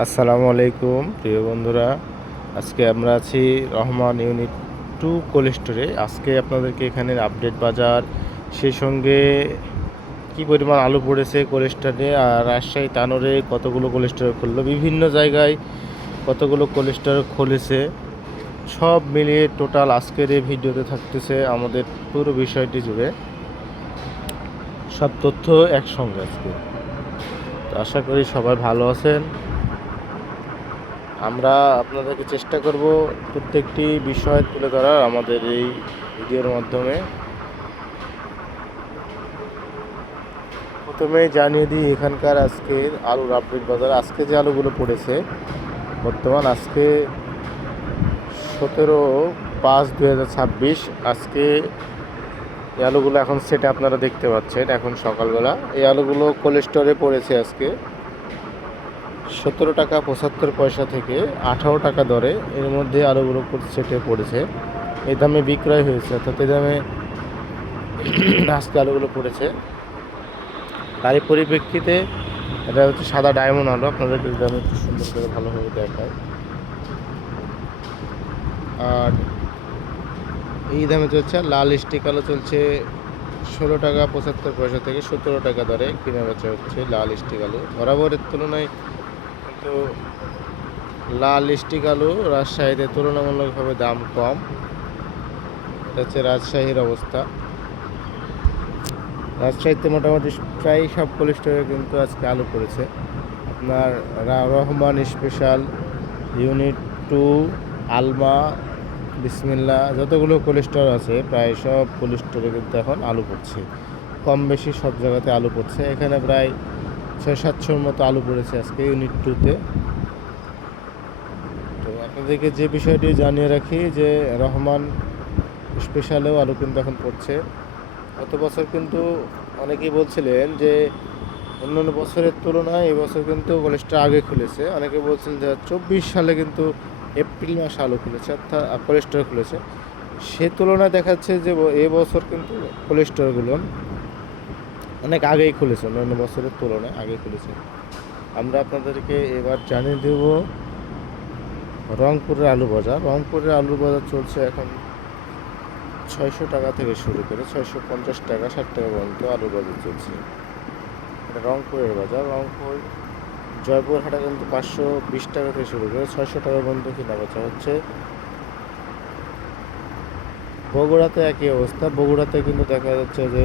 আসসালামু আলাইকুম প্রিয় বন্ধুরা। আজকে আমরা আছি রহমান ইউনিট 2 কোল্ড স্টোরে। আজকে আপনাদেরকে এখানের আপডেট বাজার, সেই সঙ্গে কী পরিমাণ আলু পড়েছে কোল্ড স্টোরে, আর রাজশাহী তানোরে কতগুলো কোল্ড স্টোর খুললো, বিভিন্ন জায়গায় কতগুলো কোল্ড স্টোর খুলেছে, সব মিলিয়ে টোটাল আজকের এই ভিডিওতে থাকতেছে আমাদের পুরো বিষয়টি জুড়ে সব তথ্য একসঙ্গে আজকে। তো আশা করি সবাই ভালো আছেন। আমরা আপনাদেরকে চেষ্টা করব প্রত্যেকটি বিষয় তুলে ধরার আমাদের এই ভিডিওর মাধ্যমে। প্রথমেই জানিয়ে দিই এখানকার আজকের আলুর আপডেট বাজার। আজকে যে আলুগুলো পড়েছে বর্তমান, আজকে 17/5/2026। আজকে এই আলুগুলো এখন সেটে আপনারা দেখতে পাচ্ছেন এখন সকালবেলা। এই আলুগুলো কোল্ড স্টোরে পড়েছে আজকে 17 টাকা 75 পয়সা থেকে 18 টাকা দরে। এর মধ্যে আলুগুলো সেটে পড়েছে, এই দামে বিক্রয় হয়েছে, অর্থাৎ এই দামে আজকে আলুগুলো পড়েছে। তারই পরিপ্রেক্ষিতে এটা হচ্ছে সাদা ডায়মন্ড আলু, আপনাদেরকে দামে একটু সুন্দর করে ভালোভাবে দেখায়। আর এই দামে চলছে লাল স্টিক আলু, চলছে 16 টাকা 75 পয়সা থেকে 17 টাকা দরে কিনে বেচা হচ্ছে লাল স্টিক আলু। বরাবরের তুলনায় কিন্তু লাল স্টিক আলু রাজশাহীতে তুলনামূলকভাবে দাম কম। এটা হচ্ছে রাজশাহীর অবস্থা। রাজশাহীতে মোটামুটি প্রায় সব কোল্ড স্টোরে কিন্তু আজকে আলু পড়েছে। আপনার রহমান স্পেশাল, ইউনিট 2, আলমা, বিসমিল্লা, যতগুলো কোল্ড স্টোর আছে প্রায় সব কোল্ড স্টোরে কিন্তু এখন আলু পড়ছে। কম বেশি সব জায়গাতে আলু পড়ছে। এখানে প্রায় 600-700 মতো আলু পড়েছে আজকে ইউনিট 2-তে। তো আপনাদেরকে যে বিষয়টি জানিয়ে রাখি যে রহমান স্পেশালেও আলু কিন্তু এখন পড়ছে। গত বছর কিন্তু অনেকেই বলছিলেন যে অন্যান্য বছরের তুলনায় এবছর কিন্তু কলেজটা আগে খুলেছে। অনেকে বলছিলেন যে 24 সালে কিন্তু এপ্রিল মাসে আলু খুলেছে, অর্থাৎ কলেজটা খুলেছে। সে তুলনায় দেখাচ্ছে যে এবছর কিন্তু কলেজটাগুলো অনেক আগেই খুলেছে, অন্যান্য বছরের তুলনায় আগে খুলেছে। আমরা আপনাদেরকে এবার জানিয়ে দেব রংপুরের আলু বাজার। রংপুরের আলু বাজার চলছে এখন 600 টাকা থেকে শুরু করে 650 টাকা 60 টাকা পর্যন্ত আলু বাজার চলছে। এটা রংপুরের বাজার। রংপুর জয়পুরহাটে কিন্তু 520 টাকা থেকে শুরু করে 600 টাকা পর্যন্ত কিনা বেচা হচ্ছে। বগুড়াতে একই অবস্থা। বগুড়াতে কিন্তু দেখা যাচ্ছে যে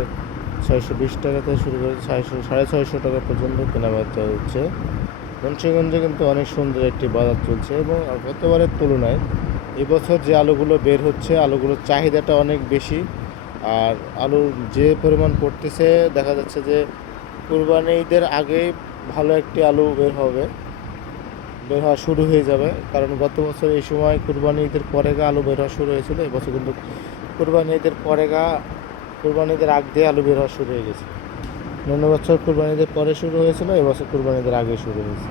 620 টাকা থেকে শুরু করে 650 টাকা পর্যন্ত কেনা বেচা হচ্ছে। মুন্সিগঞ্জে কিন্তু অনেক সুন্দর একটি বাজার চলছে এবং গতবারের তুলনায় এবছর যে আলুগুলো বের হচ্ছে, আলুগুলোর চাহিদাটা অনেক বেশি। আর আলু যে পরিমাণ পড়তেছে, দেখা যাচ্ছে যে কুরবানি ঈদের আগে ভালো একটি আলু বের হওয়া শুরু হয়ে যাবে। কারণ গত বছর এই সময় কুরবানি ঈদের পরে আলু বের হওয়া শুরু হয়েছিল। এবছর কিন্তু কুরবানি ঈদের কুরবানি ঈদের আগ দিয়ে আলু বের হওয়া শুরু হয়ে গেছে। অন্য বছর কুরবানি ঈদের পরে শুরু হয়েছিল, এবছর কুরবানি ঈদের আগে শুরু হয়েছে।